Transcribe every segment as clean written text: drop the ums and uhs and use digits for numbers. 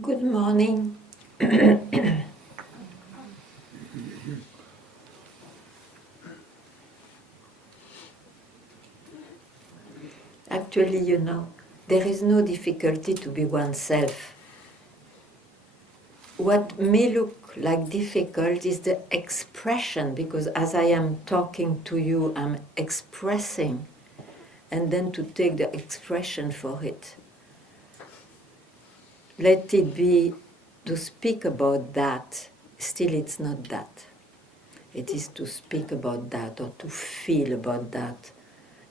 Good morning. Actually, there is no difficulty to be oneself. What may look like difficult is the expression, because as I am talking to you, I'm expressing, and then to take the expression for it. Let it be to speak about that, still it's not that. It is to speak about that, or to feel about that,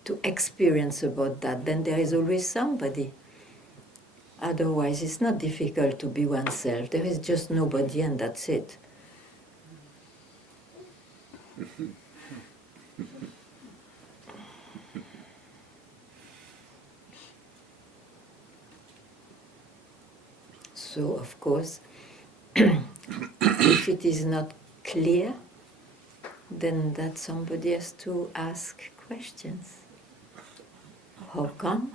to experience about that. Then there is always somebody. Otherwise, it's not difficult to be oneself. There is just nobody, and that's it. So, of course, if it is not clear, then that somebody has to ask questions. How come?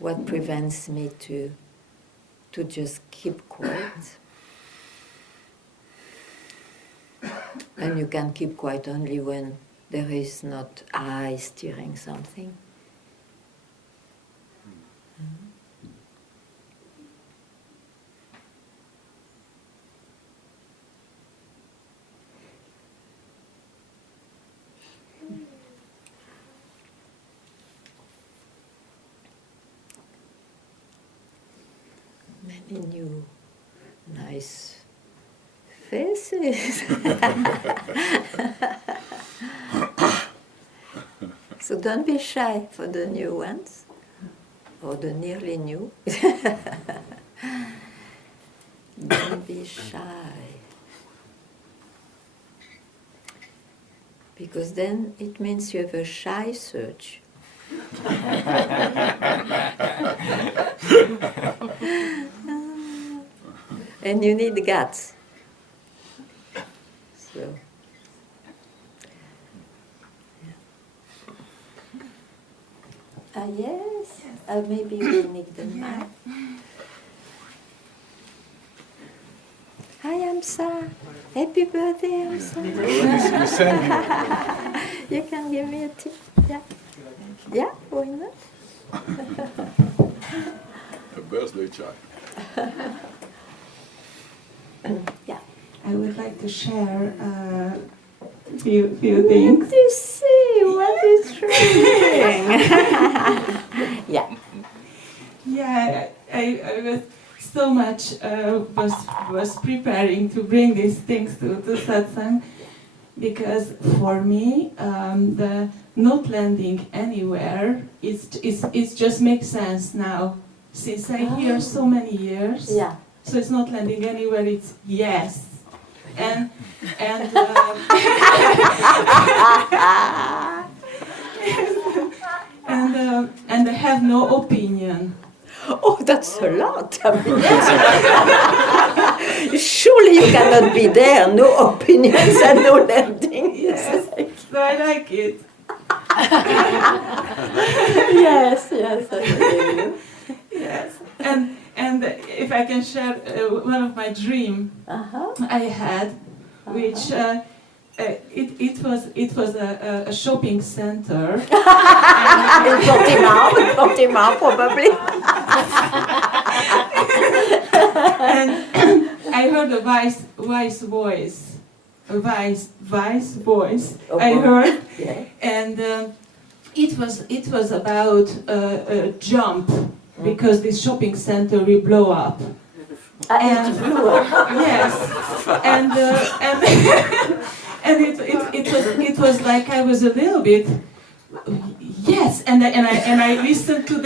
What prevents me to just keep quiet? And you can keep quiet only when there is not I steering something. Many new, nice faces. So don't be shy for the new ones, or the nearly new. Don't be shy. Because then it means you have a shy search. And you need guts. So, yes, maybe we'll need the mic. Hi, Amsa. Happy birthday, Amsa. You can give me a tip. Yeah. Yeah, why not? A birthday child. Yeah. I would like to share a few things. Let me see what is trending. Yeah. Yeah, I was so much was preparing to bring these things to satsang, because for me the not landing anywhere is just makes sense now, since I hear so many years. Yeah. So it's not landing anywhere. It's yes, and and I have no opinion. Oh, that's a lot. I mean, surely you cannot be there. No opinions and no landing. Yes, so I like it. Yes, I believe you. Yes, and if I can share one of my dream I had, which it was a shopping center. In Portimao probably. And I heard a wise voice, a wise voice. I heard, Yeah. and it was about a jump, because this shopping center will blow up. And yes, and and it was like I was a little bit yes, and I listened to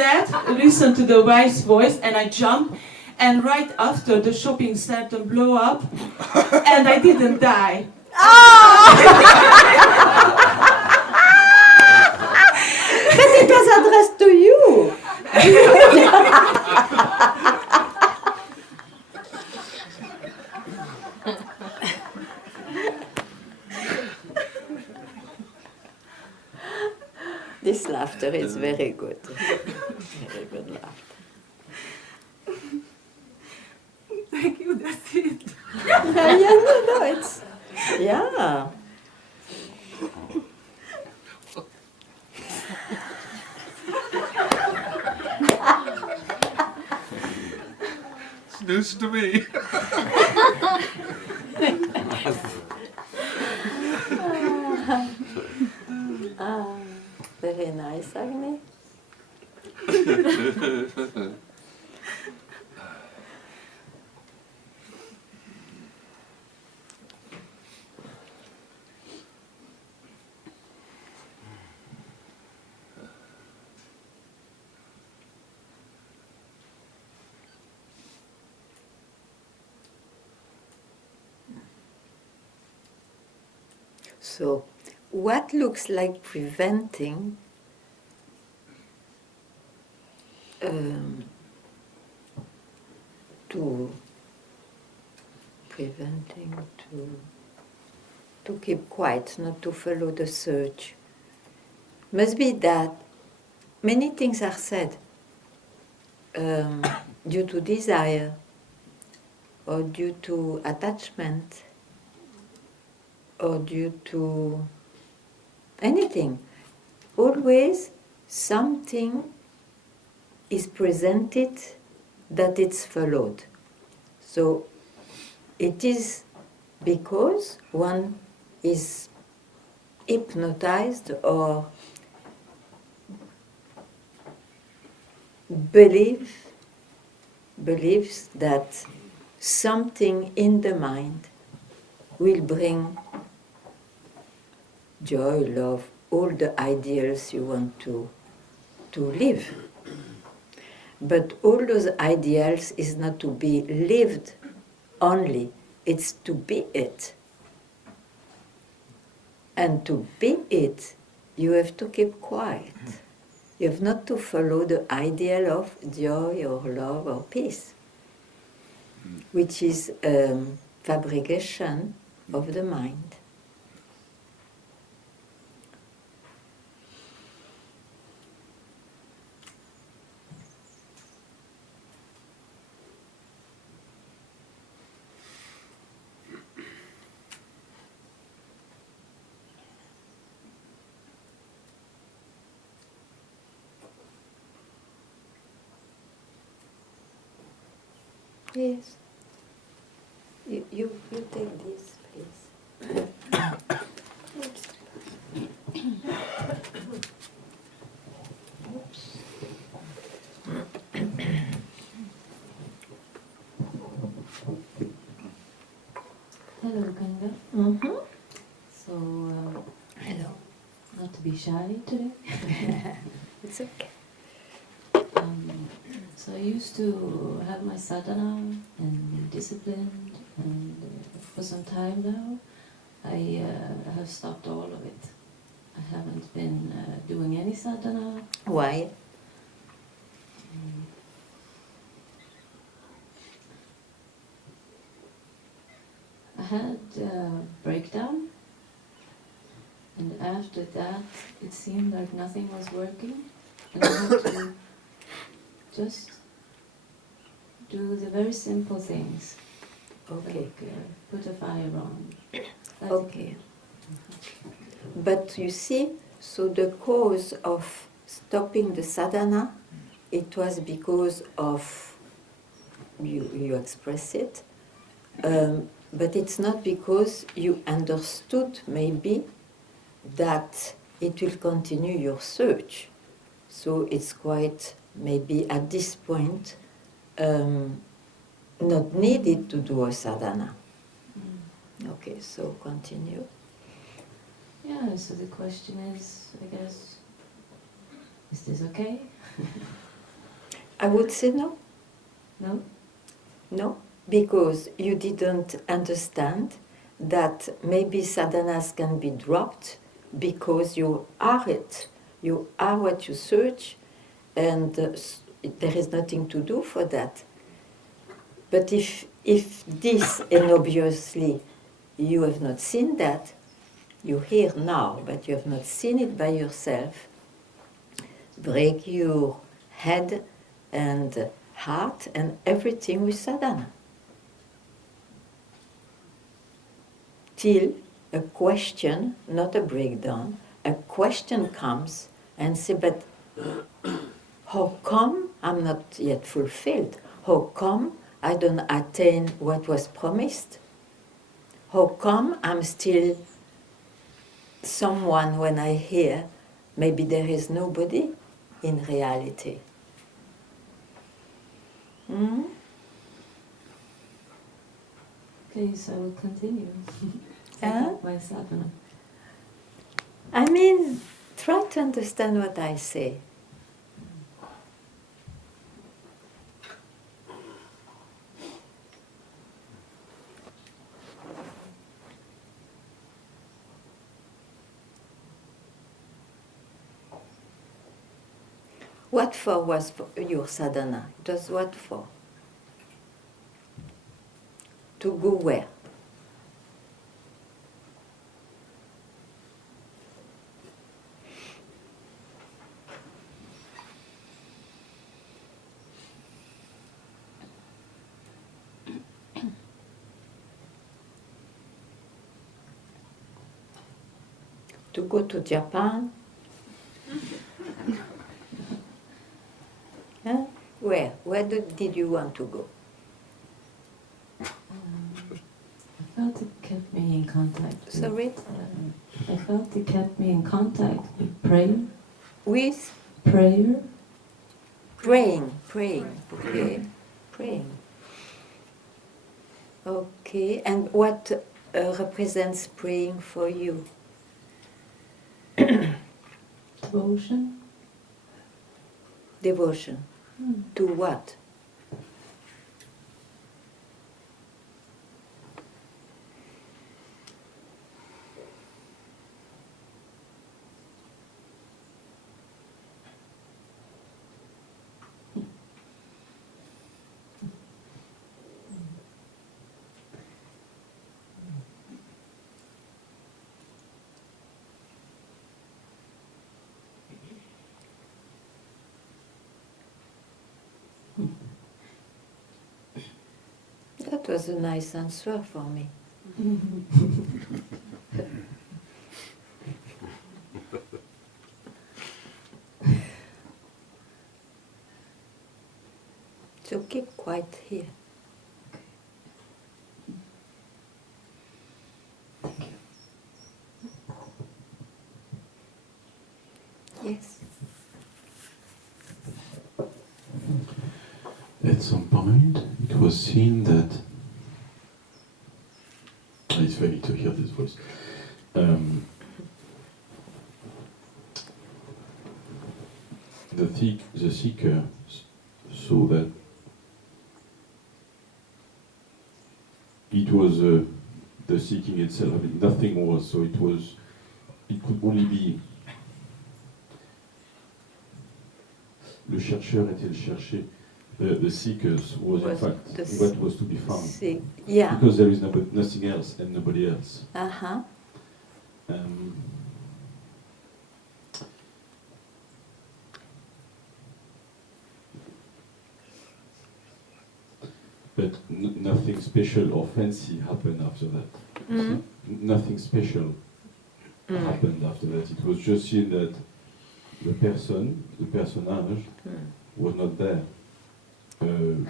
the wise voice, and I jumped, and right after the shopping center blew up, and I didn't die. But it was addressed to you. This laughter is very good. Very good laughter. I no, it's, yeah. It's news to me. Very nice, Agni. So, what looks like preventing to keep quiet, not to follow the search, must be that many things are said due to desire or due to attachment or due to anything. Always something is presented that it's followed. So it is because one is hypnotized or believes that something in the mind will bring joy, love, all the ideals you want to live. But all those ideals is not to be lived only, it's to be it. And to be it, you have to keep quiet. You have not to follow the ideal of joy or love or peace, which is fabrication of the mind. Yes. You take this, please. Oops. Oops. Hello, Ganga. Mm-hmm. So, Hello. not to be shy today. It's okay. So I used to have my sadhana and be disciplined, and for some time now, I have stopped all of it. I haven't been doing any sadhana. Why? I had a breakdown, and after that, it seemed like nothing was working, and I had to just do the very simple things. Okay. Like put a fire on. That's Okay. But you see, so the cause of stopping the sadhana, it was because of, you express it, but it's not because you understood maybe that it will continue your search. So it's quite, maybe at this point, not needed to do a sadhana. Okay, so continue. Yeah, so the question is, I guess, is this okay? I would say no. No? No, because you didn't understand that maybe sadhanas can be dropped because you are it. You are what you search, and there is nothing to do for that. But if this, and obviously you have not seen that, you hear now, but you have not seen it by yourself, break your head and heart and everything with sadhana. till a question, not a breakdown, a question comes and say, but how come I'm not yet fulfilled? How come I don't attain what was promised? How come I'm still someone when I hear maybe there is nobody in reality? Hmm? Okay, so I will continue. Huh? My sadhana. I mean, try to understand what I say. What for was for your sadhana? It was what for? To go where? To go to Japan? Huh? Where? Where did you want to go? I felt it kept me in contact with, Sorry? I felt it kept me in contact with prayer. With Prayer. praying. Okay, praying. Okay, and what represents praying for you? Devotion. Devotion. To what? That was a nice answer for me. So keep quiet here. Yes. At some point, it was seen that it's funny to hear this voice. The seeker saw that it was the seeking itself. I mean, nothing was. So it could only be. Le chercheur était le cherché. The seekers was in fact what was to be found. Yeah. Because there is nothing else and nobody else. Uh-huh. But nothing special or fancy happened after that. Mm. Nothing special happened after that. It was just seen that the personage, was not there. When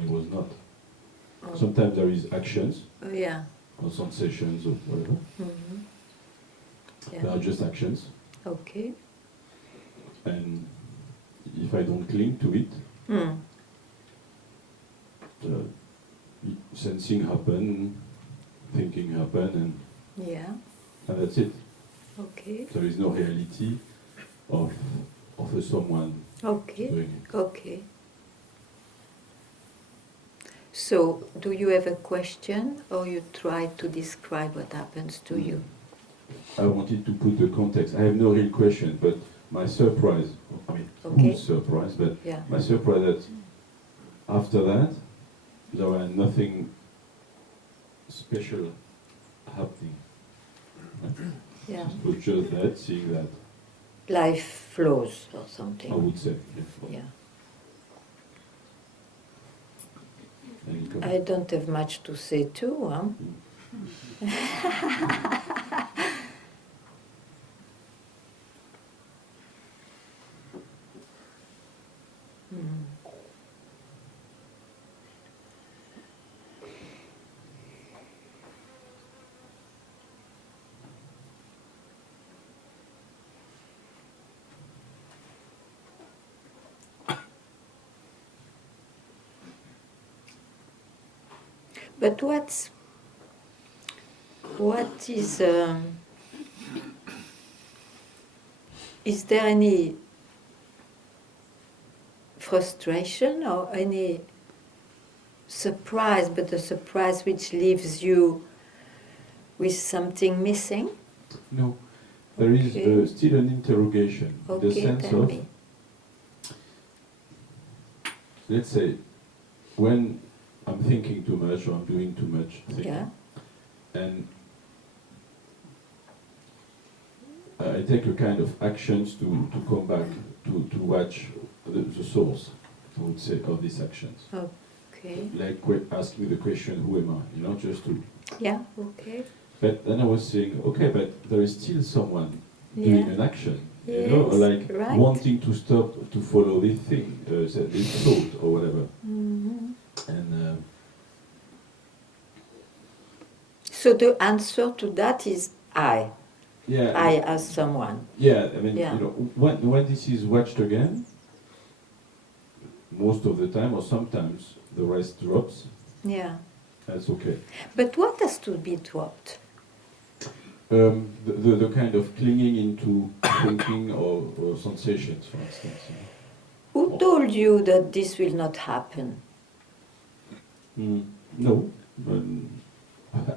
he was not. Oh. Sometimes there is actions, Oh, yeah. or sensations, or whatever. Mm-hmm. Yeah. They are just actions. Okay. And if I don't cling to it, sensing happen, thinking happen, Yeah. and that's it. Okay. There is no reality of a someone Okay. doing it. Okay. So, do you have a question, or you try to describe what happens to you? I wanted to put the context. I have no real question, but my surprise, I mean, Okay. who's surprised, but Yeah. my surprise that after that, there was nothing special happening. Yeah. It was just that, seeing that, Life flows or something. I would say. Yeah. And it I don't have much to say too, huh? But what is there any frustration or any surprise, but a surprise which leaves you with something missing? No, there is still an interrogation. Okay, the sense tell of, me. let's say, when I'm thinking too much or I'm doing too much thinking, Yeah. and I take a kind of actions to come back to watch the source, I would say, of these actions. Okay. Like asking the question, who am I? You know, just to. Yeah. Okay. But then I was saying, okay, but there is still someone doing an action. You know, Yes, like right. wanting to stop to follow this thing, this thought or whatever. Mm-hmm. And So the answer to that is I. yeah, I as someone. yeah. I mean, Yeah. you know, when this is watched again, most of the time or sometimes the rest drops. Yeah. That's okay. But what has to be dropped? The kind of clinging into thinking or sensations, for instance. Who told you that this will not happen? No,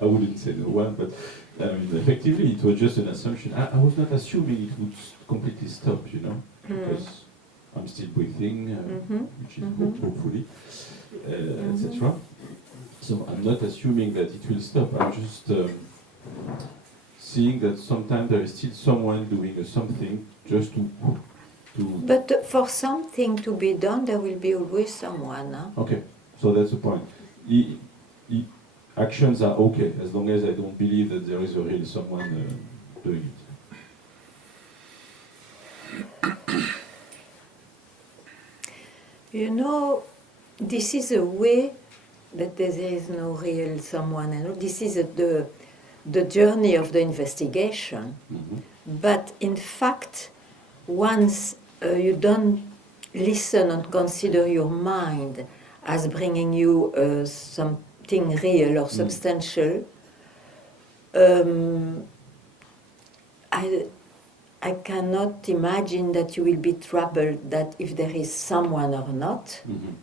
I wouldn't say no one, but I mean, effectively it was just an assumption. I was not assuming it would completely stop, you know, because I'm still breathing, which is hopefully, etc. So I'm not assuming that it will stop. I'm just seeing that sometimes there is still someone doing something just to. But for something to be done, there will be always someone. Huh? Okay, so that's the point. Actions are okay as long as I don't believe that there is a real someone doing it. You know, this is a way that there is no real someone. And this is the journey of the investigation. Mm-hmm. But in fact, once you don't listen and consider your mind as bringing you something real or substantial, I cannot imagine that you will be troubled that if there is someone or not. Mm-hmm.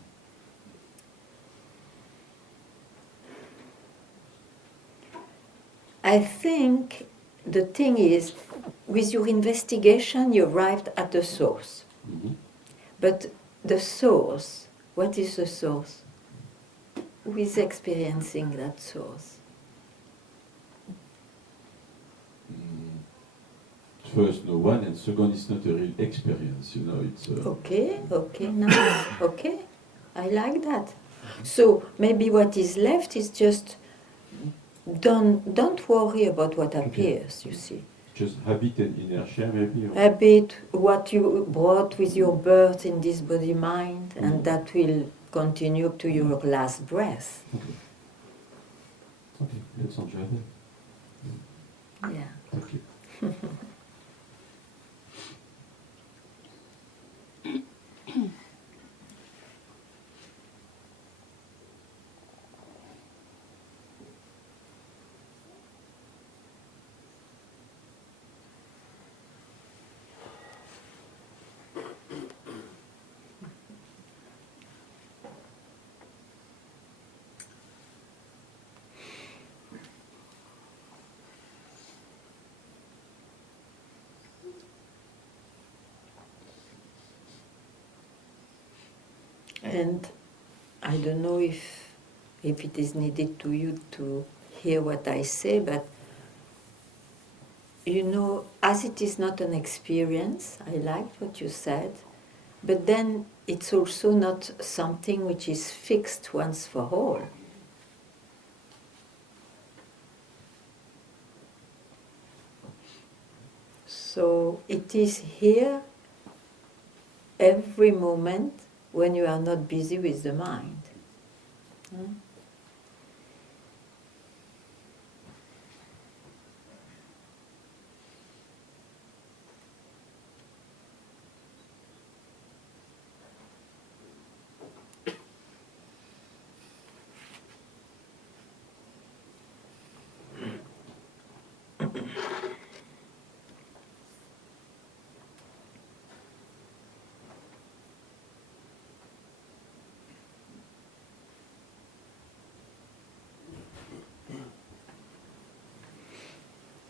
I think the thing is, with your investigation, you arrived at the source. Mm-hmm. But the source, what is the source? Who is experiencing that source? First, no one, and second, it's not a real experience. You know, it's. Okay, nice. Okay, I like that. So maybe what is left is just don't worry about what appears. You see. Just habit and inertia, maybe. Or? Habit, what you brought with your birth in this body mind, and that will continue up to your last breath. Okay. Okay, let's enjoy that. Yeah. Thank you. And I don't know if it is needed to you to hear what I say, but you know, as it is not an experience, I liked what you said, but then it's also not something which is fixed once for all. So it is here every moment when you are not busy with the mind. Hmm?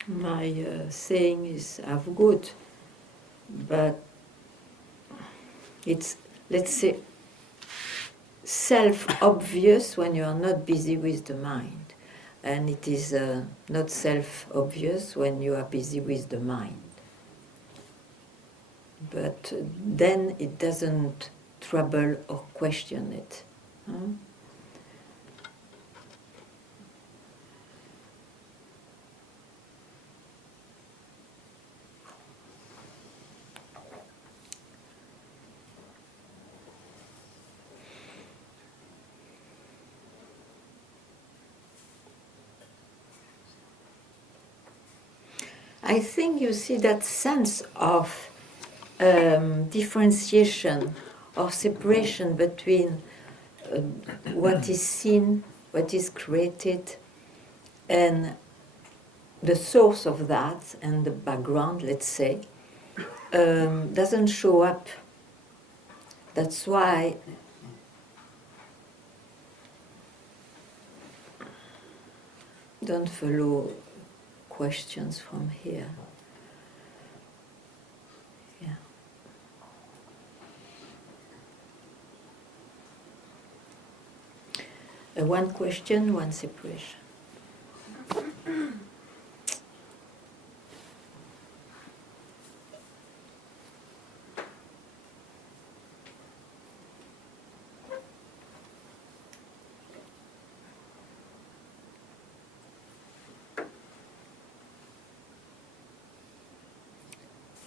My saying is have good, but it's, let's say, self-obvious when you are not busy with the mind, and it is not self-obvious when you are busy with the mind. But then it doesn't trouble or question it. Hmm? I think you see that sense of differentiation or separation between what is seen, what is created, and the source of that and the background, let's say, doesn't show up. That's why don't follow questions from here. Yeah. One question, one separation.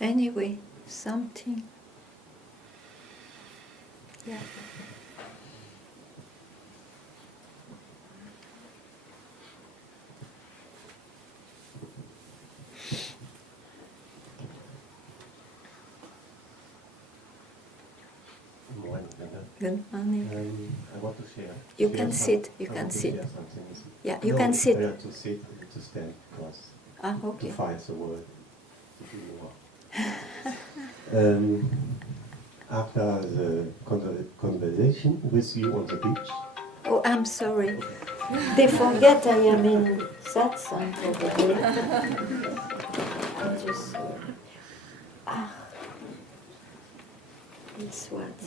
Anyway, something. Yeah. Good morning. I want to share. You can sit. You can sit. Yeah, you can sit. Better to sit and to stand because Okay. to find the word. After the conversation with you on the beach. Oh, I'm sorry. They forget I am in Satsang probably. I just. It's what?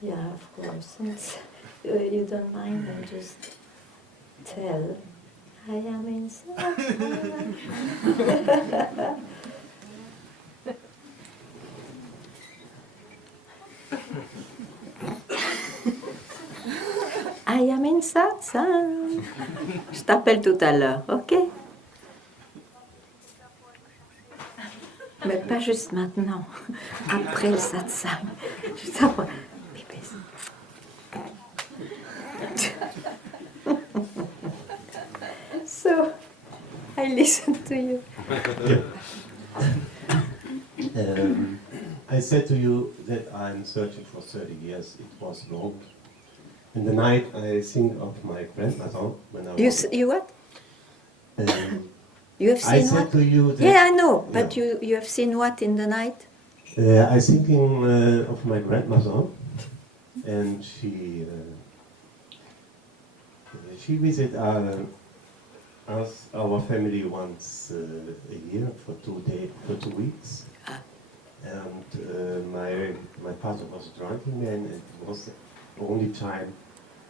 Yeah, of course. It's, you don't mind, I just tell. I am in Satsang. I am in Satsang. Je t'appelle tout à l'heure, ok? Mais pas juste maintenant, après le satsang. Juste après. So, I listen to you. I said to you that I'm searching for 30 years. It was long. In the night, I think of my grandmother when I was. You what? You have seen I what? said to you that. Yeah, I know, but Yeah. you have seen what in the night? I thinking of my grandmother, and she visit us, our family once a year for 2 weeks. And my father was a drunken man, and it was the only time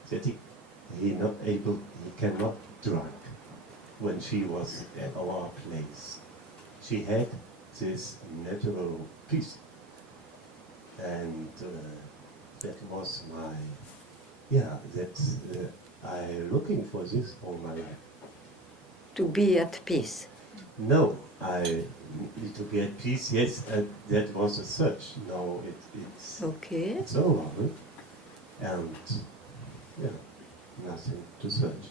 that he cannot drink when she was at our place. She had this natural peace, and that was I looking for this all my life. To be at peace. No, to get peace, yes, that was a search. Now Okay. it's over, and yeah, nothing to search.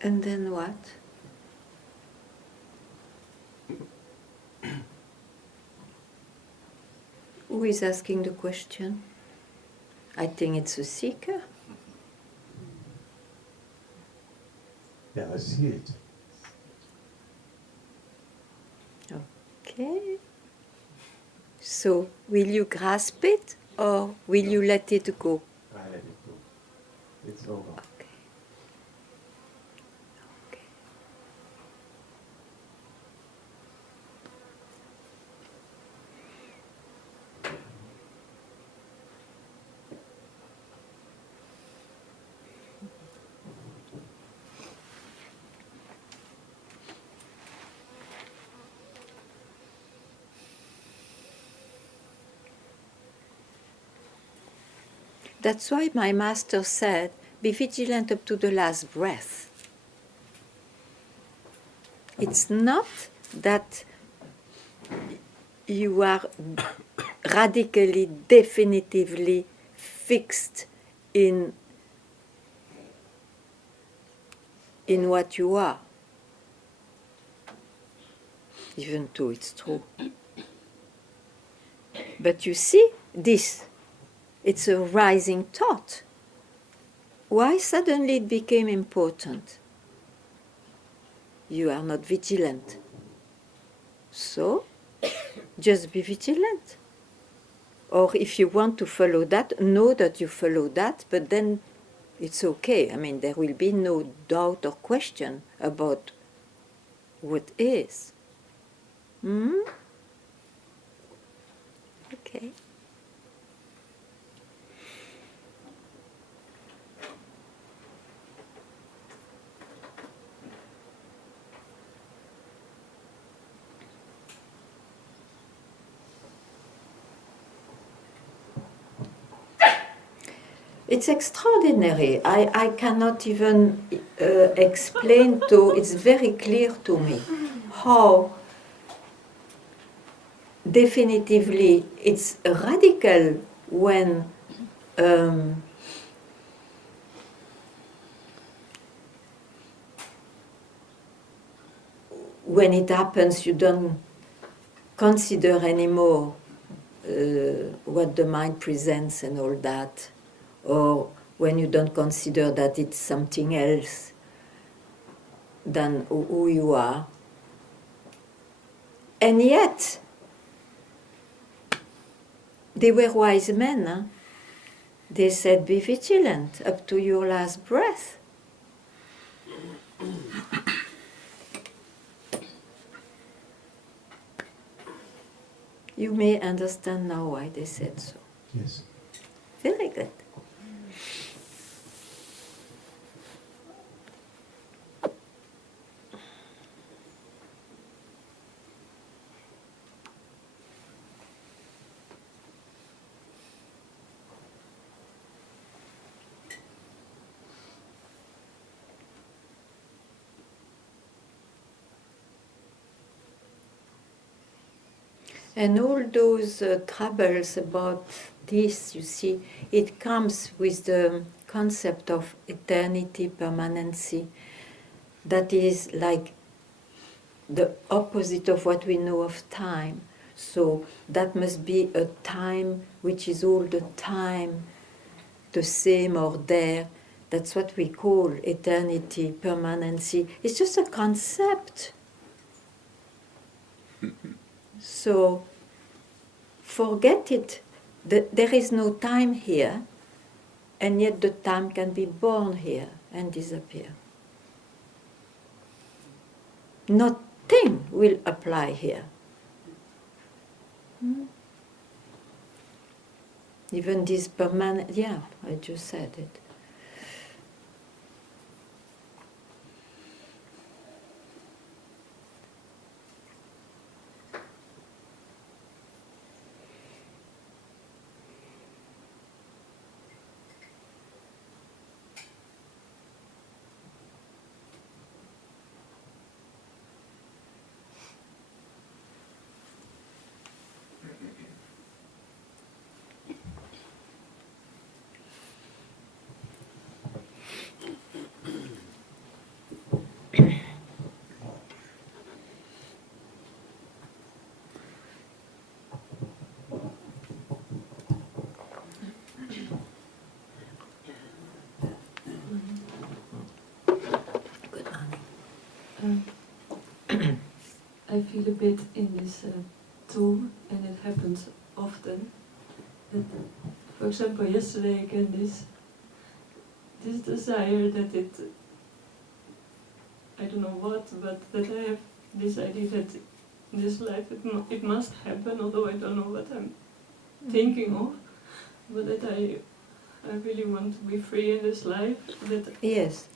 And then what? Who is asking the question? I think it's a seeker. Yeah, I see it. Okay. So, will you grasp it or will you let it go? I let it go. It's over. Okay. Okay. That's why my master said, be vigilant up to the last breath. It's not that you are radically, definitively fixed in what you are, even though it's true. But you see, this, it's a rising thought. Why suddenly it became important? You are not vigilant. So, just be vigilant. Or if you want to follow that, know that you follow that, but then it's okay. I mean, there will be no doubt or question about what is. Okay. It's extraordinary. I cannot even explain to, it's very clear to me how definitively it's radical when it happens, you don't consider anymore what the mind presents and all that, or when you don't consider that it's something else than who you are. And yet, they were wise men. Huh? They said, be vigilant up to your last breath. You may understand now why they said so. Yes. Very good. And all those troubles about this, you see, it comes with the concept of eternity, permanency, that is like the opposite of what we know of time. So that must be a time which is all the time the same or there. That's what we call eternity, permanency. It's just a concept. So forget it. There is no time here, and yet the time can be born here and disappear. Nothing will apply here. Even this permanent, yeah, I just said it. I feel a bit in this too, and it happens often. That, for example, yesterday again, this desire that it, I don't know what, but that I have this idea that in this life it must happen, although I don't know what I'm thinking of, but that I really want to be free in this life. That Yes.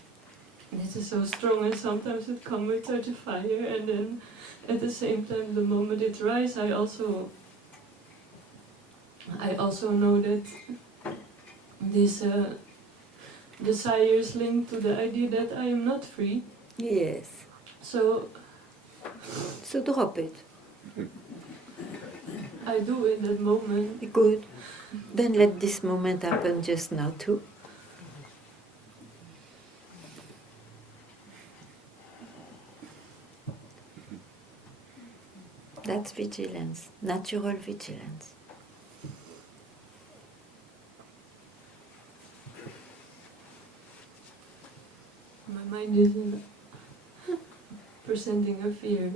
this is so strong, and sometimes it comes with such a fire, and then at the same time, the moment it rises, I also know that this desire is linked to the idea that I am not free. Yes. So So drop it. I do in that moment. Good. Then let this moment happen just now too. That's vigilance, natural vigilance. My mind is presenting a fear.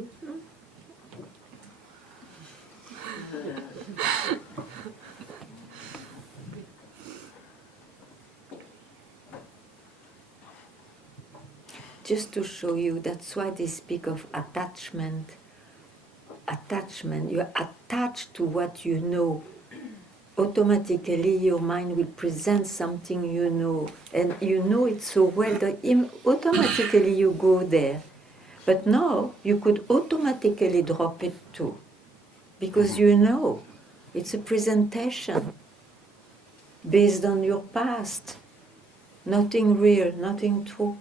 Just to show you, that's why they speak of attachment. Attachment, you're attached to what you know. Automatically your mind will present something you know, and you know it so well that automatically you go there. But now you could automatically drop it too, because you know it's a presentation based on your past, nothing real, nothing true.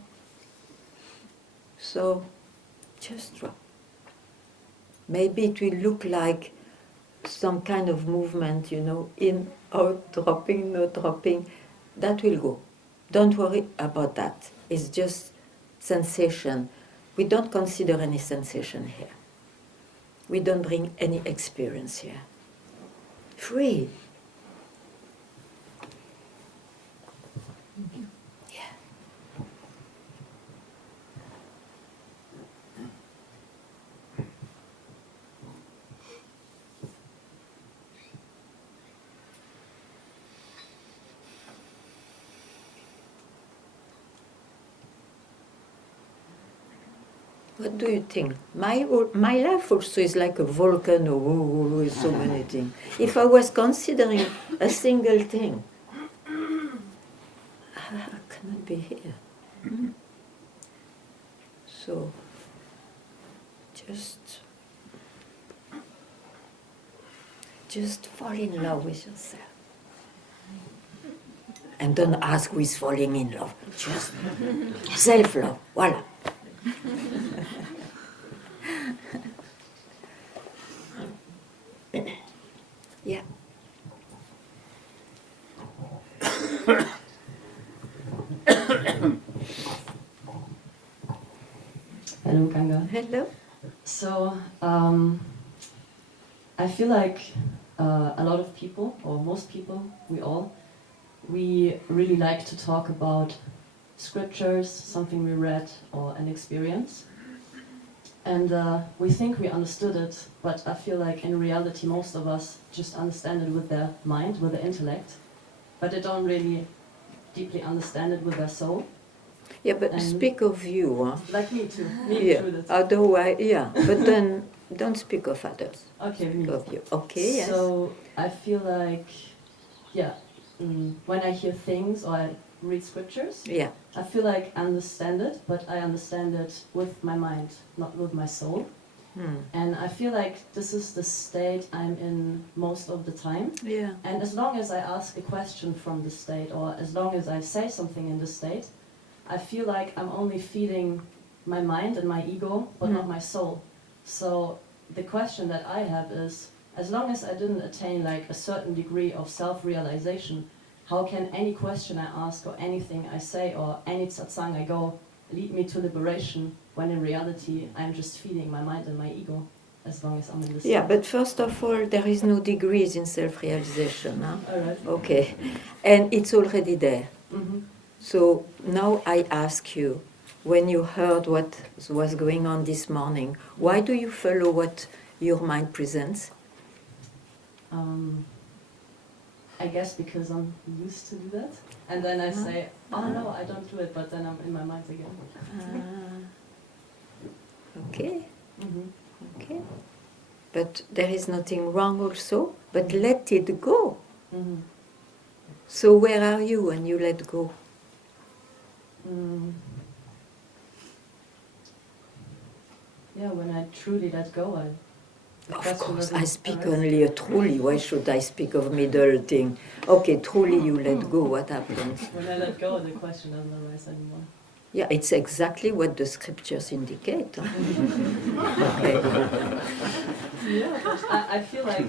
So just drop. Maybe it will look like some kind of movement, in, out, dropping, not dropping. That will go. Don't worry about that. It's just sensation. We don't consider any sensation here. We don't bring any experience here. Free. Yeah. What do you think? My life also is like a volcano with so many things. If I was considering a single thing, I cannot be here. So, just fall in love with yourself. And don't ask who is falling in love. Just self-love. Voila. Yeah. Hello, Ganga. Hello. So, I feel like a lot of people, or most people, we really like to talk about scriptures, something we read, or an experience. And we think we understood it, but I feel like in reality most of us just understand it with their mind, with their intellect, but they don't really deeply understand it with their soul. Yeah, but And speak of you, huh? like me too. Me Yeah. included. Otherwise, yeah. But then don't speak of others. Okay, Speak me. of you. Okay. Yes. So I feel like, yeah, when I hear things or I read scriptures, Yeah. I feel like I understand it, but I understand it with my mind, not with my soul. And I feel like this is the state I'm in most of the time. Yeah. And as long as I ask a question from the state, or as long as I say something in the state, I feel like I'm only feeding my mind and my ego, but not my soul. So the question that I have is, as long as I didn't attain like a certain degree of self-realization, how can any question I ask or anything I say or any satsang I go lead me to liberation, when in reality I'm just feeding my mind and my ego, as long as I'm in this Yeah, state? but first of all, there is no degrees in self-realization. Huh? All right. Okay. And it's already there. Mm-hmm. So now I ask you, when you heard what was going on this morning, why do you follow what your mind presents? I guess because I'm used to do that. And then I say, oh no, I don't do it, but then I'm in my mind again. Okay, Mm-hmm. okay. But there is nothing wrong also, but let it go. Mm-hmm. So where are you when you let go? Yeah, when I truly let go, the Of question course, doesn't I speak arise. only a truly. Why should I speak of middle thing? Okay, truly you let go, what happens? When I let go, the question doesn't arise anymore. Yeah, it's exactly what the scriptures indicate. Huh? Okay. Yeah, but I feel like,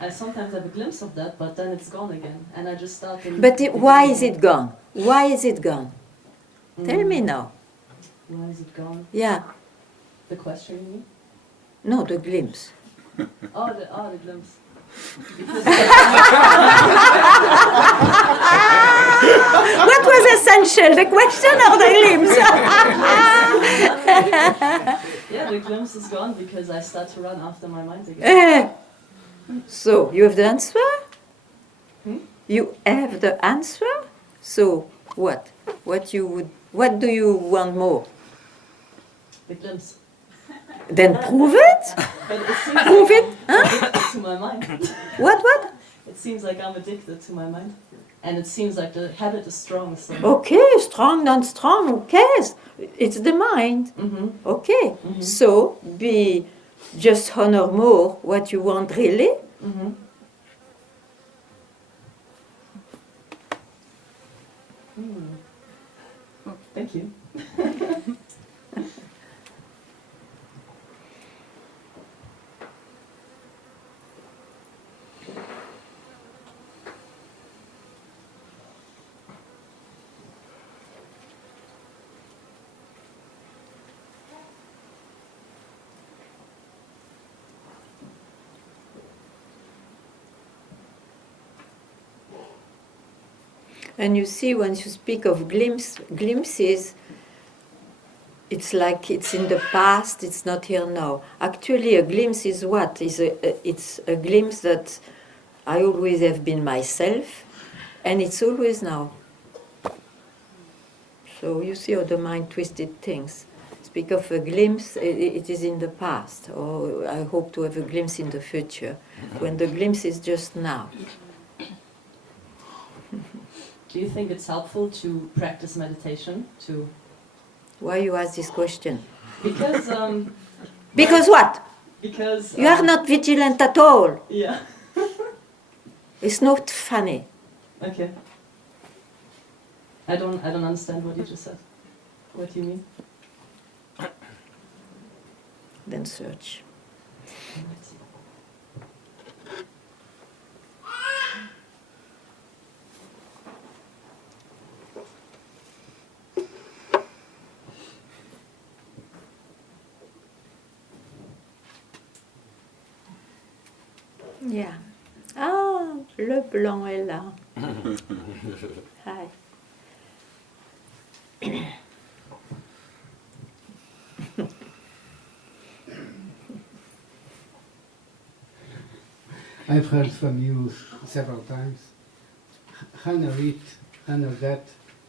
I sometimes have a glimpse of that, but then it's gone again. And I just start to... But why is it gone? Why is it gone? Tell me now. Why is it gone? Yeah. The question, you mean? No, the glimpse. Oh, the glimpse. What was essential, the question or the glimpse? Yeah, the glimpse is gone because I start to run after my mind again. So, you have the answer? Hmm? You have the answer? So, what? What do you want more? The glimpse. Then prove it? But it seems Prove like it? I'm Huh? addicted to my mind. What? It seems like I'm addicted to my mind. And it seems like the habit is strong. So. Okay, strong, non-strong, who cares? It's the mind. Mm-hmm. Okay, Mhm. so just honor more what you want really. Mm-hmm. Thank you. And you see, when you speak of glimpses, it's like it's in the past, it's not here now. Actually, a glimpse is what? It's a glimpse that I always have been myself, and it's always now. So you see how the mind twisted things. Speak of a glimpse, it is in the past, or I hope to have a glimpse in the future, when the glimpse is just now. Do you think it's helpful to practice meditation? Why you ask this question? Because Because what? because You are not vigilant at all. Yeah. It's not funny. Okay. I don't understand what you just said. What do you mean? Then search. Yeah. Ah, le blanc est là. Hi. I've heard from you several times. Honor it, honor that.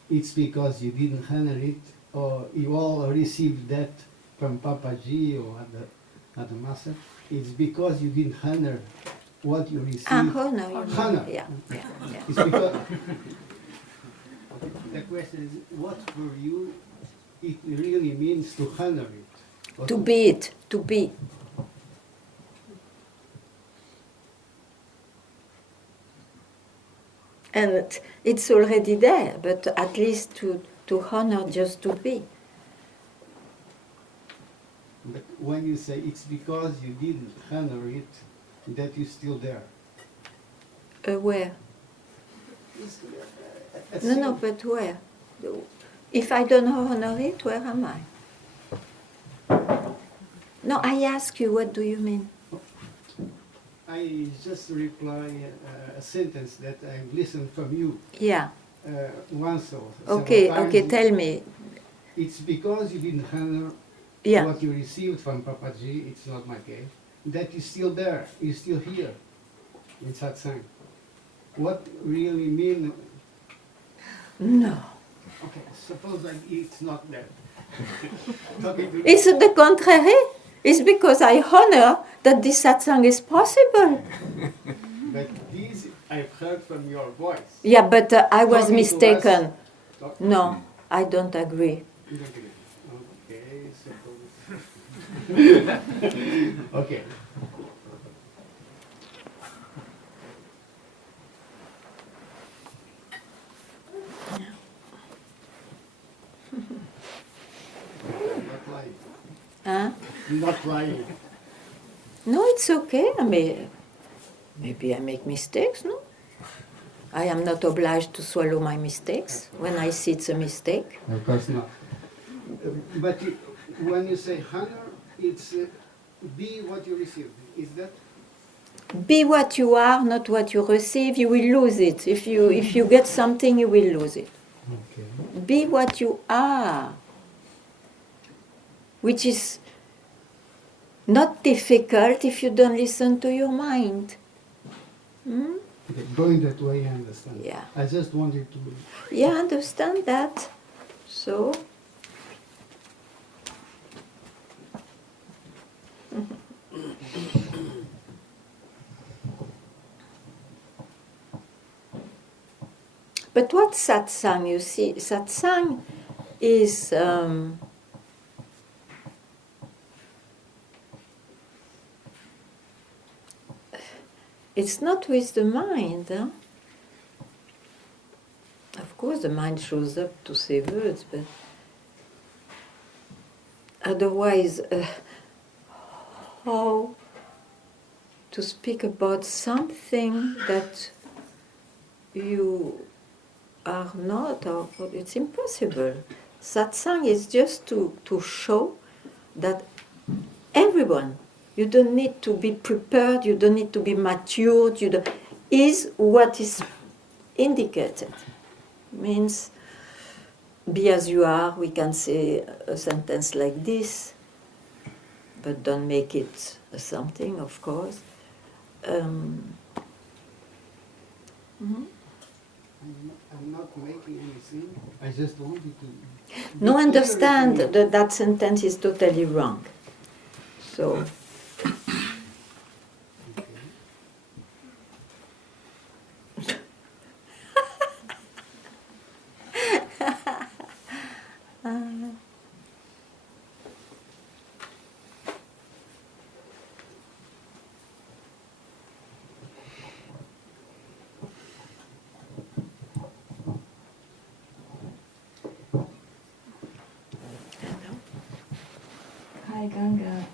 It's because you didn't honor it, or you all received that from Papaji or other master. It's because you didn't honor what you received. Honor, you mean. Honor. Yeah. It's because the question is, what for you it really means to honor it? Or To be it, to be. And it's already there, but at least to honor just to be. But when you say it's because you didn't honor it, that you're still there. Where? It's No, still- but where? If I don't honor it, where am I? No, I ask you, what do you mean? I just reply a sentence that I've listened from you Yeah. once or several Okay, times. tell me. it's because you didn't honor Yeah. what you received from Papaji, it's not my case, that is still there, is still here in Satsang. What really mean, No. okay, suppose that it's not there. Talking to It's the contrary. It's because I honor that this satsang is possible. But this I've heard from your voice. Yeah, but I was Talking to mistaken. us- talk- No, I don't agree. You don't agree. Okay, suppose. Okay. Not lying. Huh? Not lying. No, it's okay. I mean, maybe I make mistakes, no? I am not obliged to swallow my mistakes when I see it's a mistake. Of course not. But when you say honor, it's be what you receive. Is that? Be what you are, not what you receive. You will lose it. If you get something, you will lose it. Okay. Be what you are, which is not difficult if you don't listen to your mind. Hmm? Okay, going that way, I understand. Yeah. I just wanted to. Yeah, I understand that. So, but what's satsang? You see, satsang is it's not with the mind. Huh? Of course, the mind shows up to say words, but otherwise, how to speak about something that you are not, or it's impossible. Satsang is just to show that everyone, you don't need to be prepared, you don't need to be matured, is what is indicated. Means, be as you are, we can say a sentence like this, but don't make it a something, of course. Mhm. I'm not making anything. I just wanted to. No, be understand clear with you. that sentence is totally wrong. So, Hi Ganga,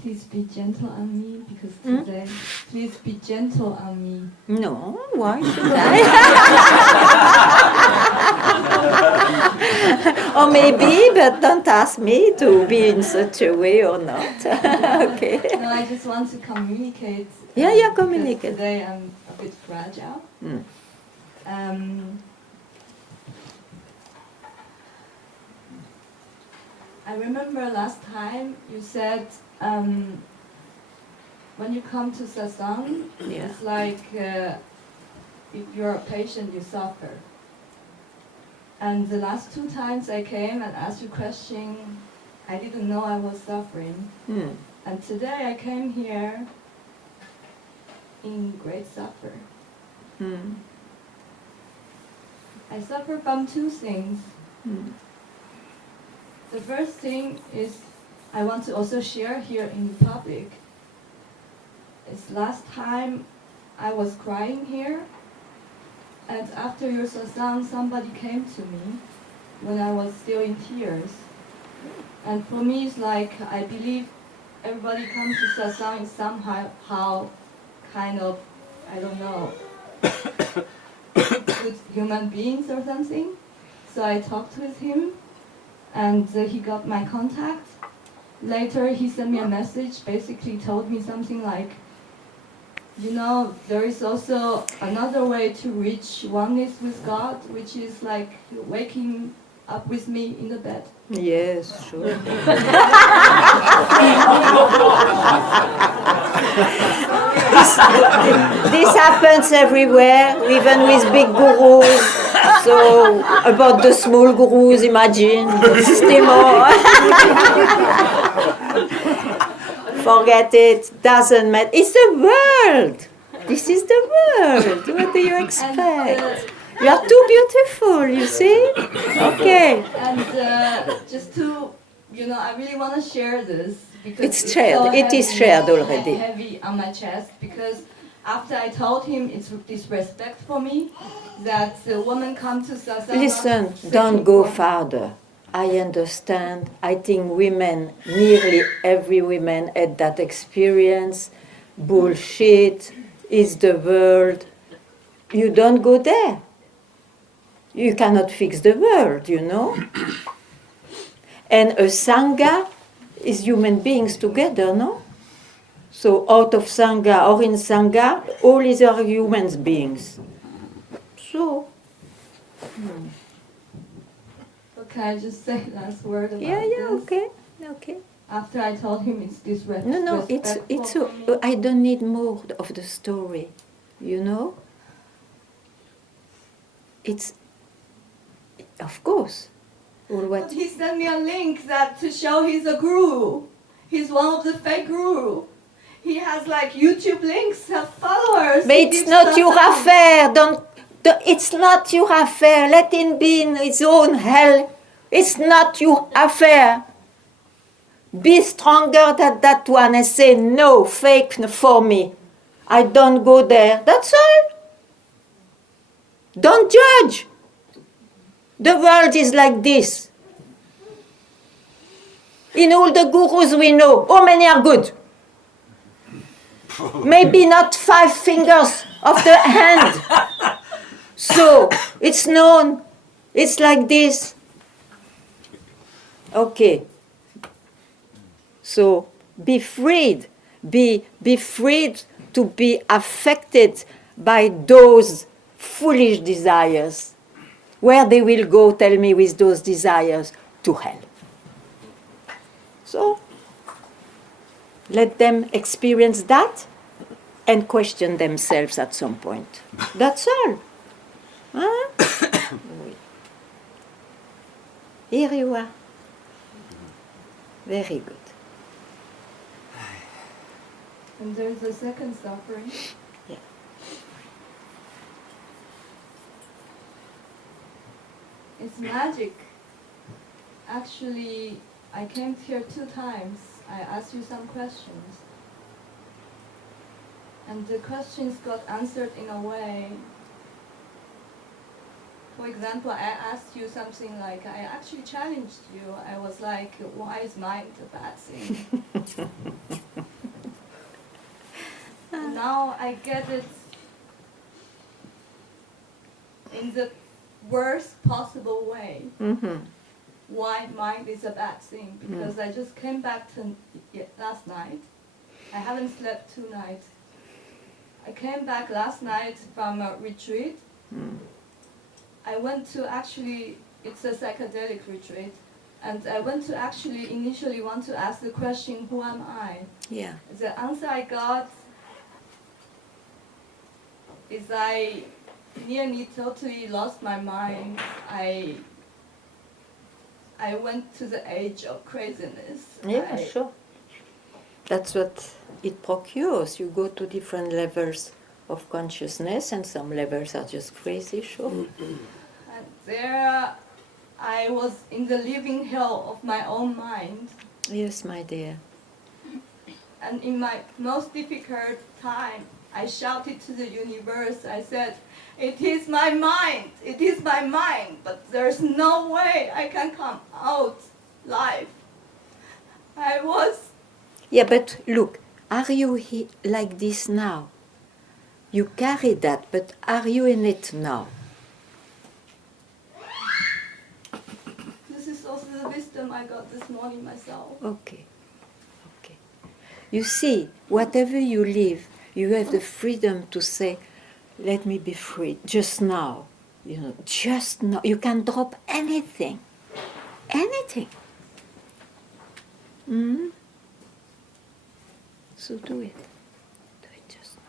please be gentle on me because today, please be gentle on me. no, why should I? Or maybe, but don't ask me to be in such a way or not. Okay. No, I just want to communicate. Yeah, yeah, because communicate. Today I'm a bit fragile. Mm. I remember last time you said when you come to Satsang, Yeah. it's like if you're a patient, you suffer. And the last 2 times I came and asked you question, I didn't know I was suffering. Mm. And today I came here in great suffer. Mm. I suffer from 2 things. Mm. The first thing is I want to also share here in the public. It's last time I was crying here, and after your satsang, somebody came to me when I was still in tears. And for me, it's like I believe everybody comes to satsang is somehow kind of, I don't know, good human beings or something. So I talked with him, and he got my contact. Later, he sent me a message, basically told me something like, you know, there is also another way to reach oneness with God, which is like waking up with me in the bed. Yes, sure. This happens everywhere, even with big gurus. So, about the small gurus, imagine. Stay more. Forget it, doesn't matter. It's the world. This is the world. What do you expect? You are too beautiful, you see? Okay. And just to, you know, I really want to share this because It's shared. so It is shared already. heavy on my chest because after I told him it's disrespect for me that the woman come to Satsang. Listen, don't go farther. I understand. I think women, nearly every woman had that experience. Bullshit is the world. You don't go there. You cannot fix the world, you know. And a sangha is human beings together, no? So out of sangha or in sangha, all is are human beings. So. Can I just say last word about Yeah, this? okay. After I told him it's disrespect. No, it's I don't need more of the story, you know. It's, of course, or But what? he sent me a link that to show he's a guru. He's one of the fake guru. He has like YouTube links, have followers. But He it's gives not your satsang. affair. It's not your affair. Let him be in his own hell. It's not your affair. Be stronger than that one and say no, fake for me. I don't go there. That's all. Don't judge. The world is like this. In all the gurus we know, how many are good? Maybe not 5 fingers of the hand. So, it's known. It's like this. Okay. So, be freed. Be freed to be affected by those foolish desires. Where they will go, tell me, with those desires? To hell. So, let them experience that and question themselves at some point. That's all. Huh? Here you are. Very good. And there's a second suffering. Yeah. It's magic. Actually, I came here 2 times. I asked you some questions. And the questions got answered in a way. For example, I asked you something like, I actually challenged you. I was like, why is mind a bad thing? And now I get it in the worst possible way. Mm-hmm. Why mind is a bad thing? Because I just came back to last night. I haven't slept 2 nights. I came back last night from a retreat. I went to actually, it's a psychedelic retreat, and I went to actually initially want to ask the question, who am I? Yeah. The answer I got is I nearly totally lost my mind. I went to the age of craziness. Yeah, sure. That's what it procures. You go to different levels of consciousness, and some levels are just crazy, sure. And there I was in the living hell of my own mind. Yes, my dear. And in my most difficult time, I shouted to the universe. I said, it is my mind, but there's no way I can come out live. I was... Yeah, but look, are you like this now? You carry that, but are you in it now? This is also the wisdom I got this morning myself. Okay. You see, whatever you live, You have the freedom to say, let me be free, just now. Just now. You can drop anything. Anything. So do it. Do it just now.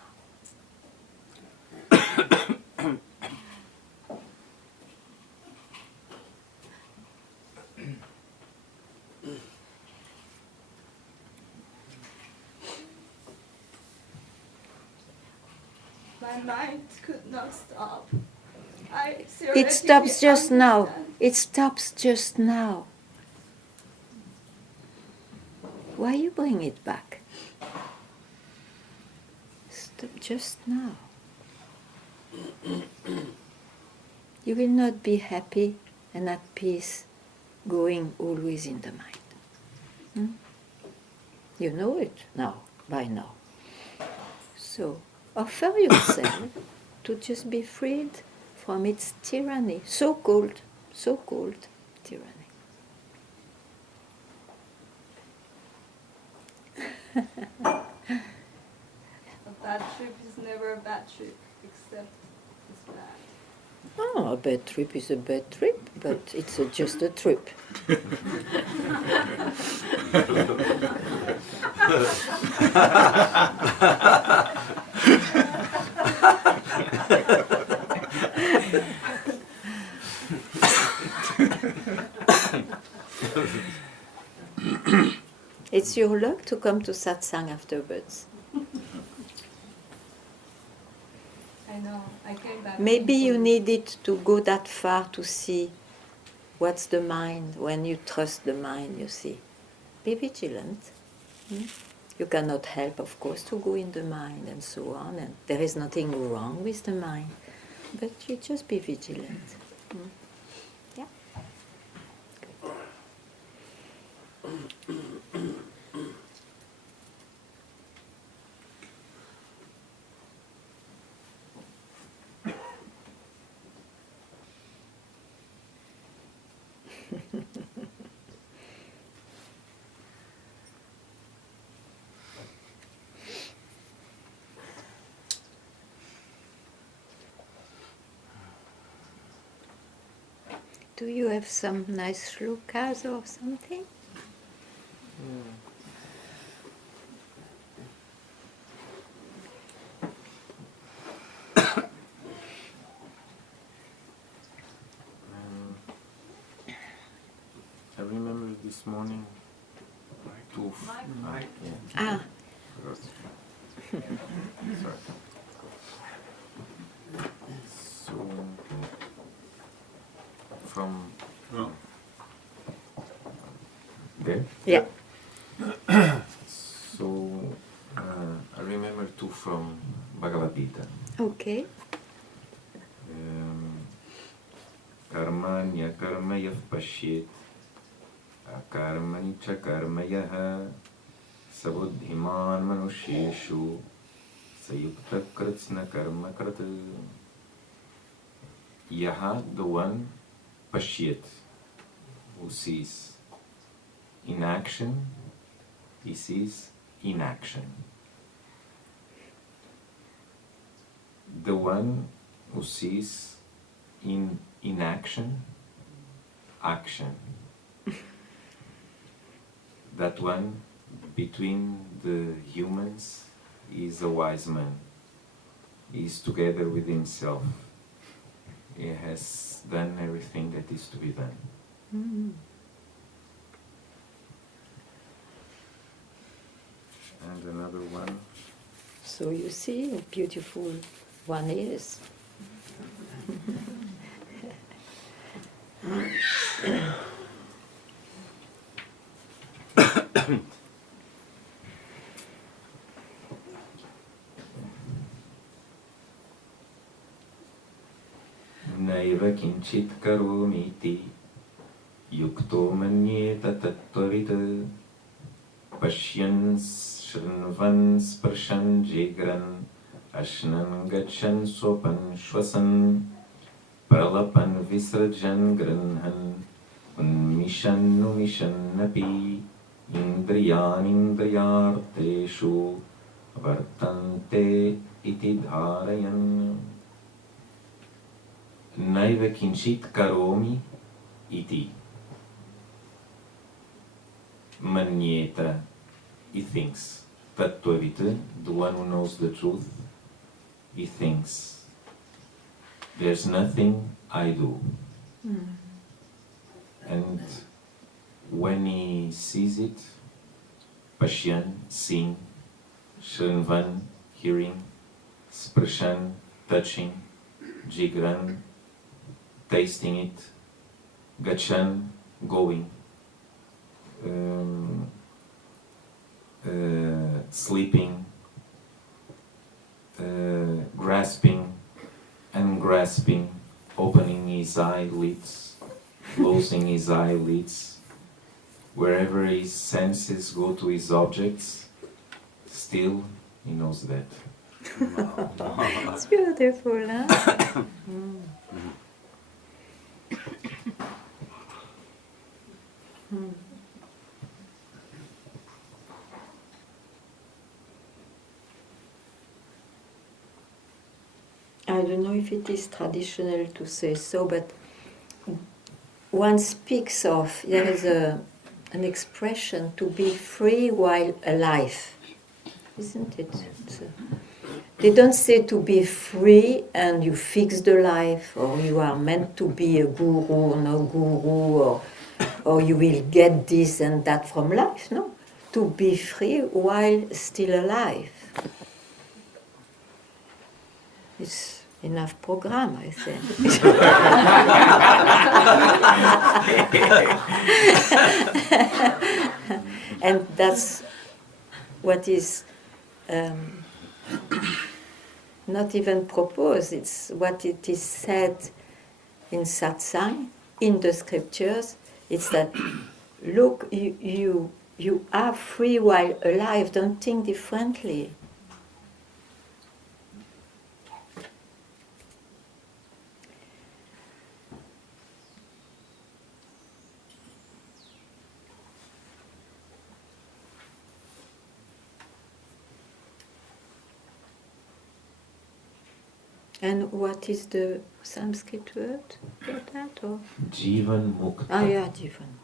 My mind could not stop. It stops just now. It stops just now. Why you bring it back? Stop just now. You will not be happy and at peace going always in the mind. You know it now, by now. So offer yourself to just be freed from its tyranny, so-called tyranny. A bad trip is never a bad trip, except it's bad. Oh, a bad trip is a bad trip, but it's just a trip. It's your luck to come to Satsang afterwards. I know, I came back. Maybe you needed to go that far to see what's the mind. When you trust the mind, you see. Be vigilant. You cannot help, of course, to go in the mind and so on, and there is nothing wrong with the mind, but you just be vigilant. Yeah. Do you have some nice shlokas or something? I remember this morning two. Ah. Sorry. So from there. Yeah. So I remember two from Bhagavad Gita. Okay. Karmanya karmayav pashyet akarmani cha karmayaha sabuddhiman manusheshu sayukta kritsna karma krata. Yaha, the one, pashyet, who sees inaction, he sees inaction. The one who sees in inaction, action. That one between the humans is a wise man. He is together with himself. He has done everything that is to be done. And another one. So you see how beautiful one is. Naiva kinchit karomiti yukto manyeta tattvavid pashyan shrinvan sparshan jigran ashnan gachan sopan shwasan pralapan visrajan granhan unmishan numishan napi indriyan indriyarteshu Vartante iti dharayan naiva kinchit karomi iti manyeta. He thinks. Tattvavita, the one who knows the truth, he thinks, there's nothing I do. And when he sees it, Pashyan, seeing, Shrinvan, hearing, Sparshan, touching, Jigran, tasting it, Gachan, going, sleeping, grasping, ungrasping, opening his eyelids, closing his eyelids, wherever his senses go to his objects, still he knows that. It's beautiful, huh? I don't know if it is traditional to say so, but one speaks of, there is an expression, to be free while alive, isn't it? They don't say to be free and you fix the life, or you are meant to be a guru or no guru, or you will get this and that from life, no? To be free while still alive. It's enough program, I think. And that's what is not even proposed, it's what it is said in Satsang, in the scriptures. It's that, look, you are free while alive, don't think differently. And what is the Sanskrit word for that? Or? Jivan Mukta. Ah, yeah, Jivan.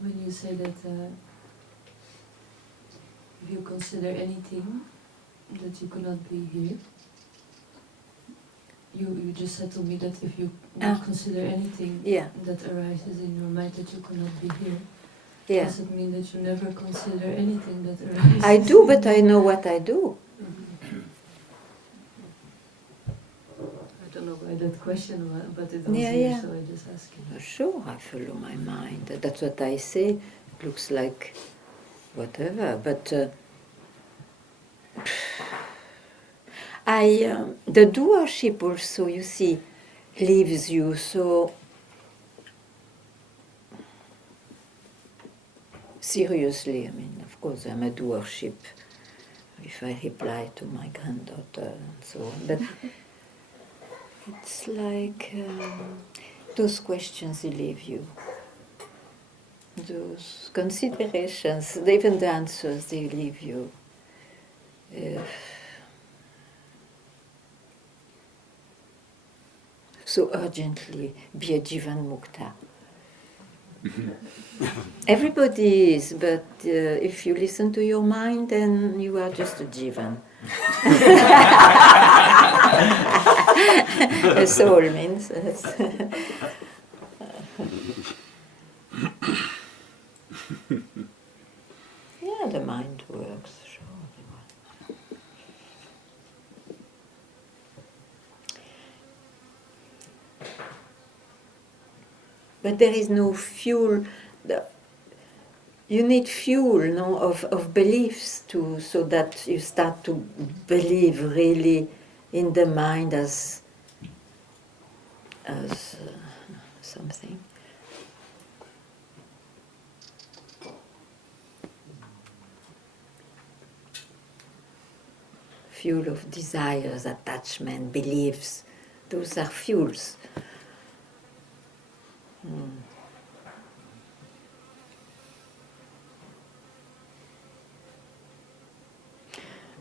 When you say that if you consider anything that you cannot be here, you just said to me that if you consider anything that arises in your mind that you cannot be here, does it mean that you never consider anything that arises? I do, but I know what I do. I don't know why that question, but it was here, so I just asked you. Sure, I follow my mind. That's what I say. It looks like whatever, but the doership also, you see, leaves you so seriously. I mean, of course, I'm a doership if I reply to my granddaughter and so on, but it's like those questions they leave you, those considerations, even the answers they leave you. So urgently be a Jivan Mukta. Everybody is, but if you listen to your mind, then you are just a Jivan. A soul means. Yeah, the mind works, sure. But there is no fuel. You need fuel, no, of beliefs so that you start to believe really in the mind as something. Fuel of desires, attachment, beliefs. Those are fuels.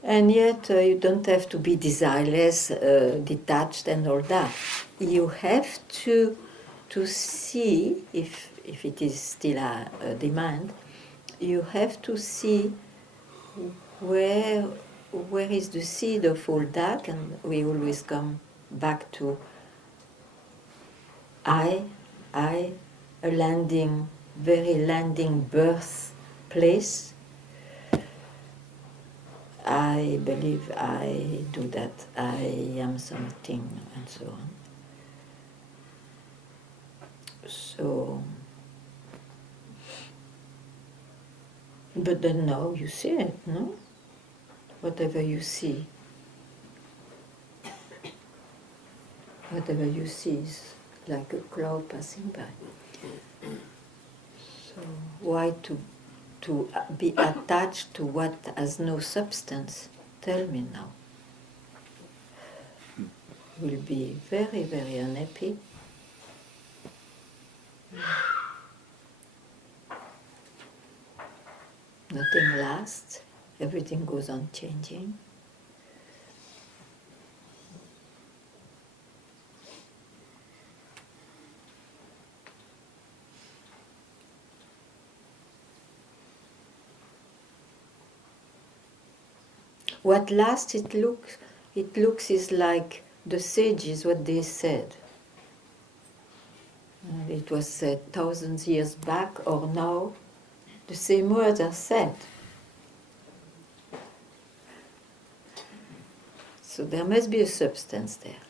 And yet you don't have to be desireless, detached and all that. You have to see, if it is still a demand, you have to see where is the seed of all that, and we always come back to I, a landing, very landing birth place. I believe I do that, I am something, and so on. So, but then now you see it, no? Whatever you see. Whatever you see is like a cloud passing by. So why to be attached to what has no substance? Tell me now. Will be very, very unhappy. Nothing lasts. Everything goes on changing. What lasts, it looks is like the sages, what they said. And it was said thousands of years back, or now, the same words are said. So there must be a substance there.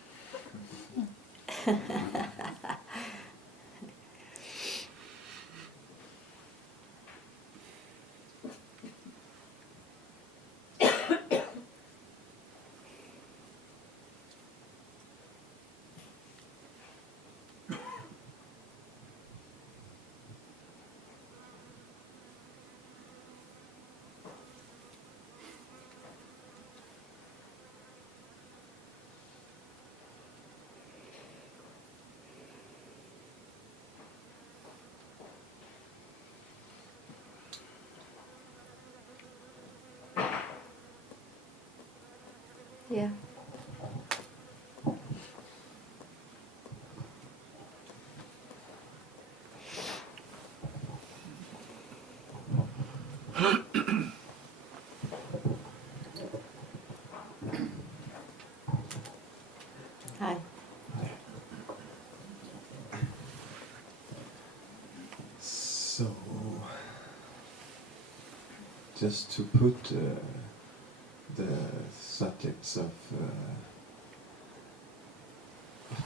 Yeah. Hi. So, just to put the subjects of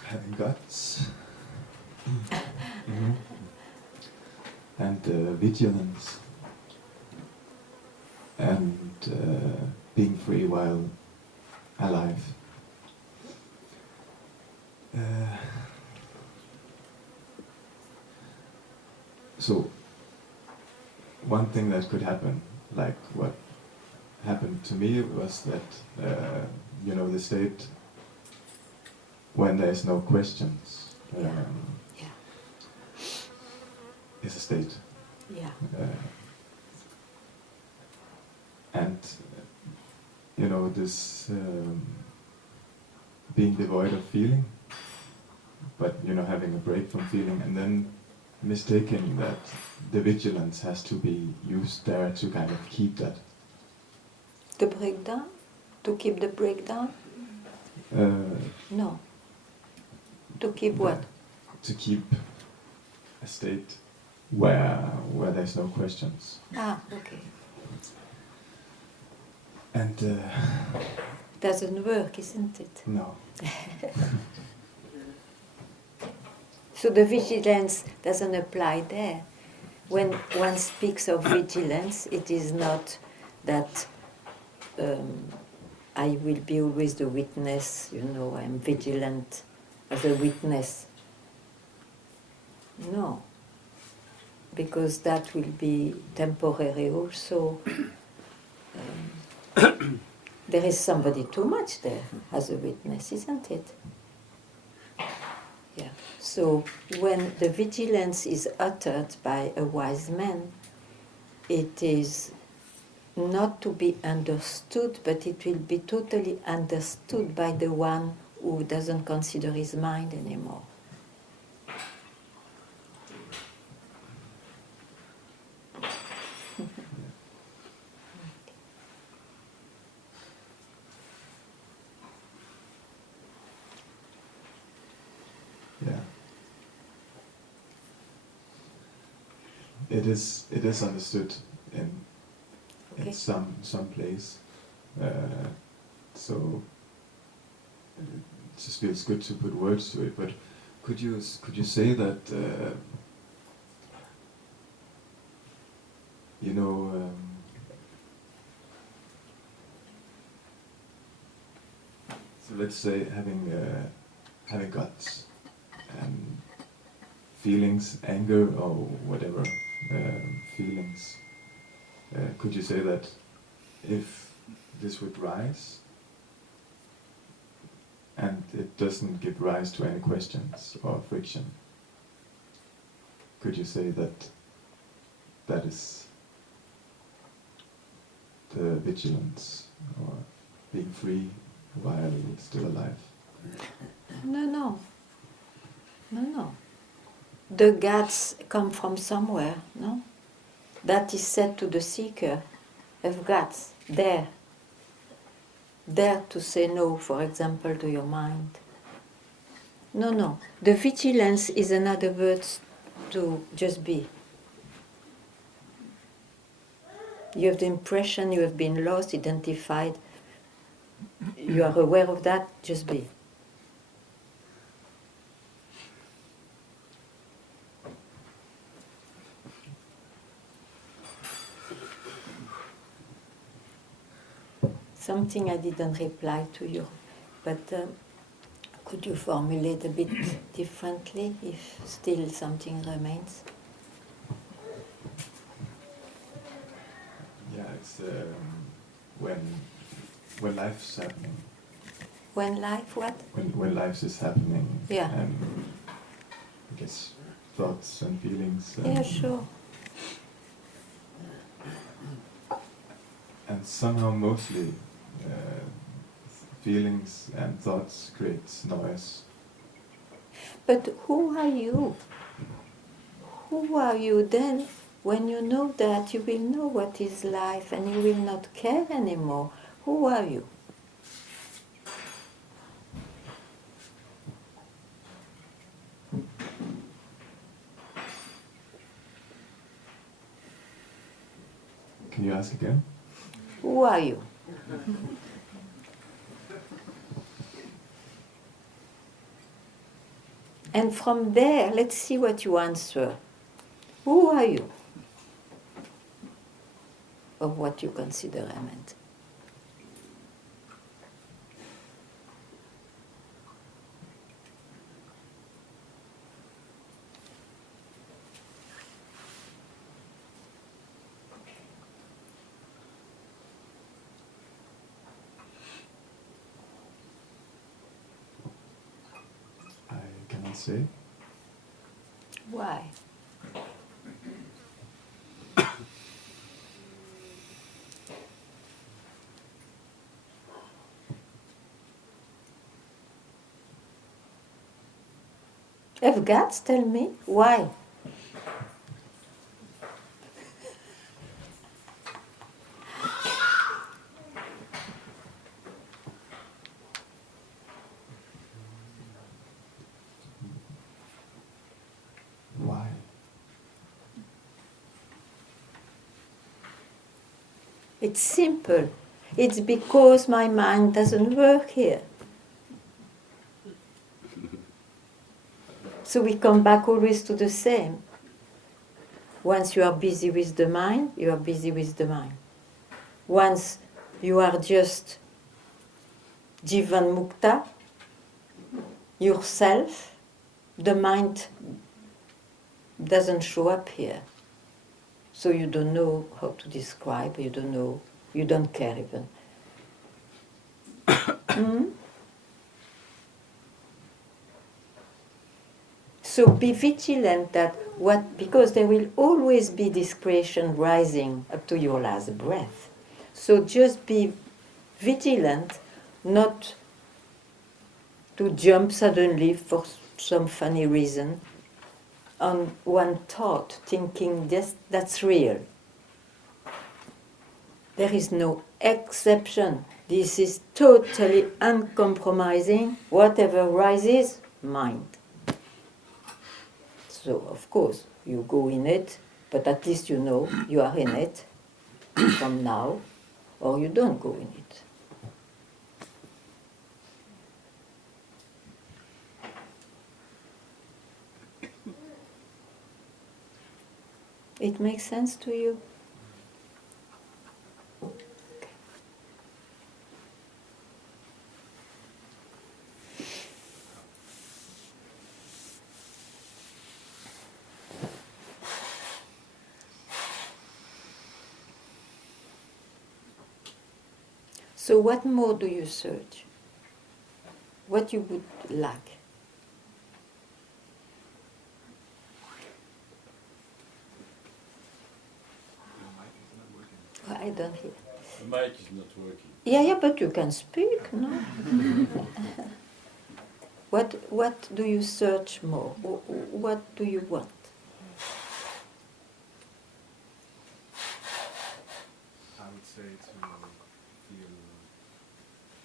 having guts and vigilance and being free while alive. So, one thing that could happen, like what happened to me, was that, the state when there's no questions is a state. Yeah. And, this being devoid of feeling, but, having a break from feeling, and then mistaking that the vigilance has to be used there to kind of keep that. The breakdown? To keep the breakdown? No. To keep what? To keep a state where there's no questions. Ah, okay. And Doesn't work, isn't it? no. So the vigilance doesn't apply there. When one speaks of vigilance, it is not that I will be always the witness, I'm vigilant as a witness. No, because that will be temporary also. There is somebody too much there as a witness, isn't it? Yeah. So when the vigilance is uttered by a wise man, it is not to be understood, but it will be totally understood by the one who doesn't consider his mind anymore. Yeah. It is understood in Okay. some place. So it just feels good to put words to it. But could you say that so let's say having guts and feelings, anger or whatever feelings. Could you say that if this would rise and it doesn't give rise to any questions or friction, could you say that that is the vigilance or being free while still alive? No. The guts come from somewhere, no? That is said to the seeker, have guts, dare to say no, for example, to your mind. No. The vigilance is another word to just be. You have the impression you have been lost, identified. You are aware of that, just be. Something I didn't reply to you, but could you formulate a bit differently if still something remains? Yeah, it's when life's happening. When life, what? When life is happening. Yeah. And I guess thoughts and feelings. Yeah, sure. And somehow mostly feelings and thoughts creates noise. But who are you? Who are you then? When you know that, you will know what is life and you will not care anymore. Who are you? Can you ask again? Who are you? And from there, let's see what you answer. Who are you? Of what you consider I meant. I cannot say. Why? Have guts, tell me. Why? Why? It's simple. It's because my mind doesn't work here. So So we come back always to the same. Once you are busy with the mind, you are busy with the mind. Once you are just Jivan Mukta, yourself, the mind doesn't show up here. So you don't know how to describe, you don't know, you don't care even. So be vigilant that because there will always be this creation rising up to your last breath. So just be vigilant not to jump suddenly for some funny reason on one thought, thinking that's real. There is no exception. This is totally uncompromising. Whatever rises, mind. So, of course, you go in it, but at least you know you are in it from now, or you don't go in it. It makes sense to you? So what more do you search? What you would lack? I don't hear. The mic is not working. Yeah, but you can speak, no? What do you search more? What do you want? I would say to feel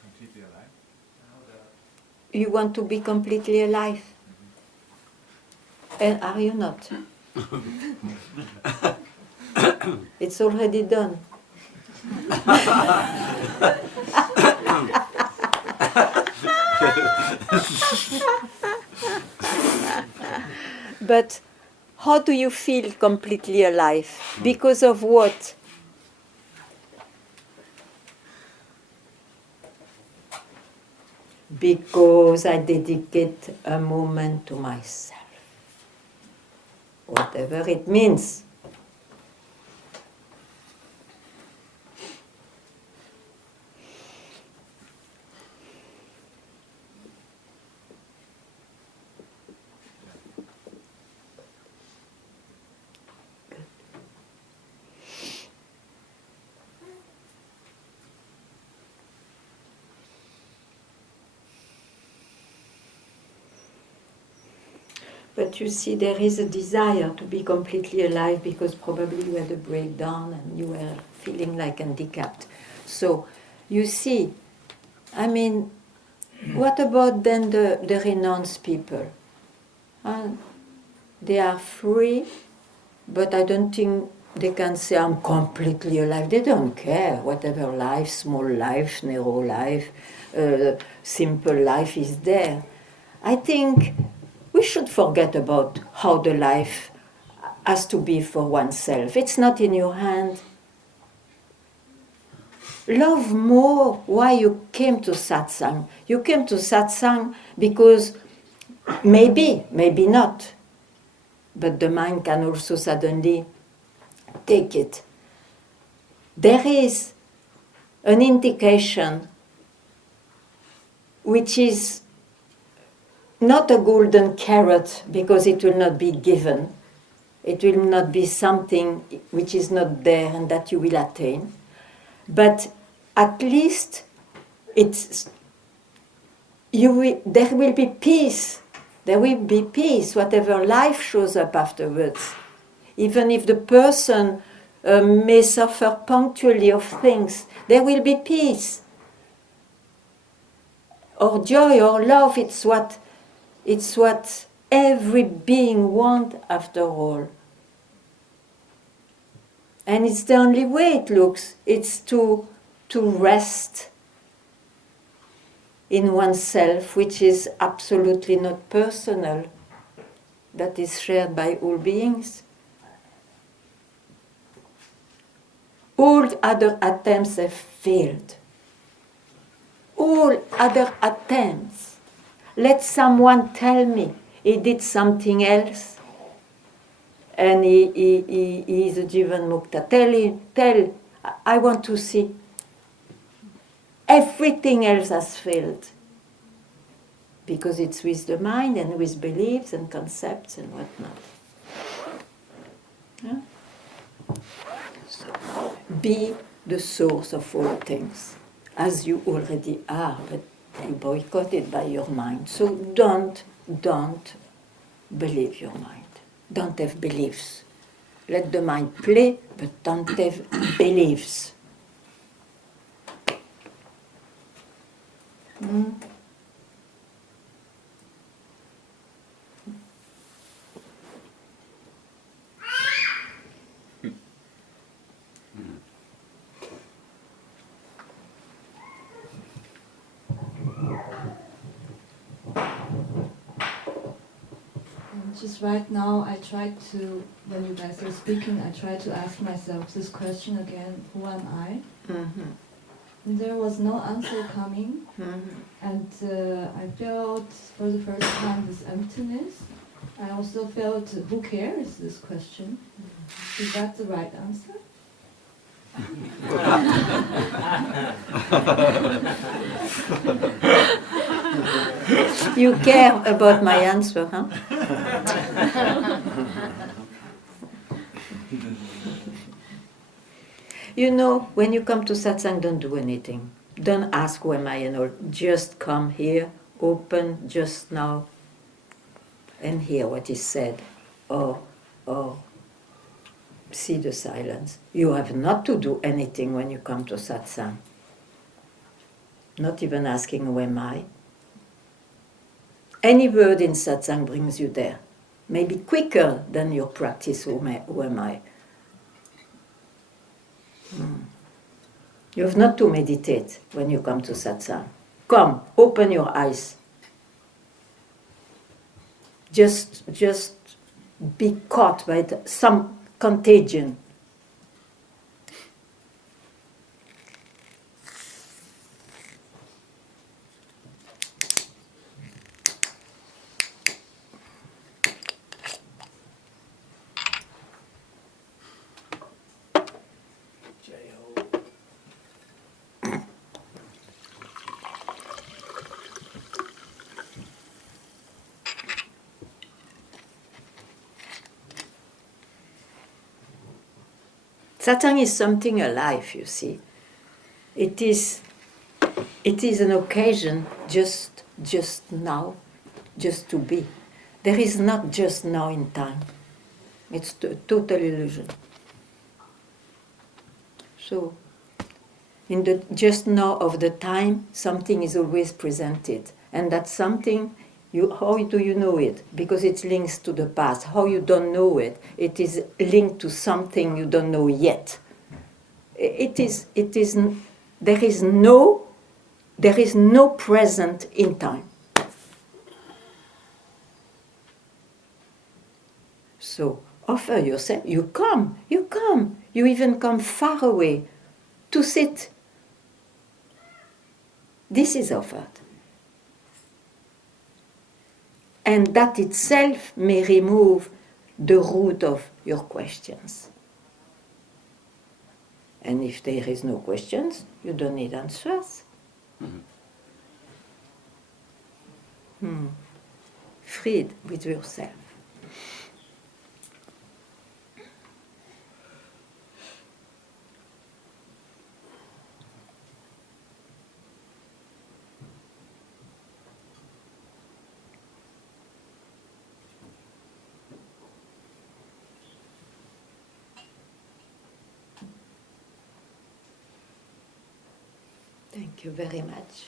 completely alive. You want to be completely alive. And are you not? It's already done. But how do you feel completely alive? Because of what? Because I dedicate a moment to myself. Whatever it means. But you see, there is a desire to be completely alive because probably you had a breakdown and you were feeling like handicapped. So, you see, I mean, what about then the renounced people? They are free, but I don't think they can say I'm completely alive. They don't care. Whatever life, small life, narrow life, simple life is there. I think we should forget about how the life has to be for oneself. It's not in your hand. Love more why you came to satsang. You came to satsang because maybe not, but the mind can also suddenly take it. There is an indication which is not a golden carrot because it will not be given. It will not be something which is not there and that you will attain. But at least there will be peace. There will be peace, whatever life shows up afterwards. Even if the person may suffer punctually of things, there will be peace. Or joy or love, it's what every being wants after all. And it's the only way it looks. It's to rest in oneself, which is absolutely not personal. that is shared by all beings. All other attempts have failed. All other attempts. Let someone tell me he did something else and he is a Jivan Mukta. Tell, I want to see. Everything else has failed. Because it's with the mind and with beliefs and concepts and whatnot. Yeah? So, be the source of all things, as you already are, but you boycott it by your mind. So don't believe your mind. Don't have beliefs. Let the mind play, but don't have beliefs. Just right now, I tried to, when you guys were speaking, I tried to ask myself this question again, who am I? Mm-hmm. And there was no answer coming, and I felt for the first time this emptiness. I also felt, who cares, this question? Is that the right answer? You care about my answer, huh? You know, when you come to satsang, don't do anything. Don't ask who am I and all. Just come here, open just now, and hear what is said. Or see the silence. You have not to do anything when you come to satsang. Not even asking who am I. Any word in satsang brings you there. Maybe quicker than your practice, who am I. You have not to meditate when you come to satsang. Come, open your eyes. Just be caught by some contagion. Satsang is something alive, you see. It is an occasion just now, just to be. There is not just now in time. It's a total illusion. So, in the just now of the time, something is always presented. And that something, how do you know it? Because it links to the past. How you don't know it? It is linked to something you don't know yet. There is no present in time. So offer yourself. You come. You even come far away to sit. This is offered. And that itself may remove the root of your questions. And if there is no questions, you don't need answers. Freed with yourself. Thank you very much.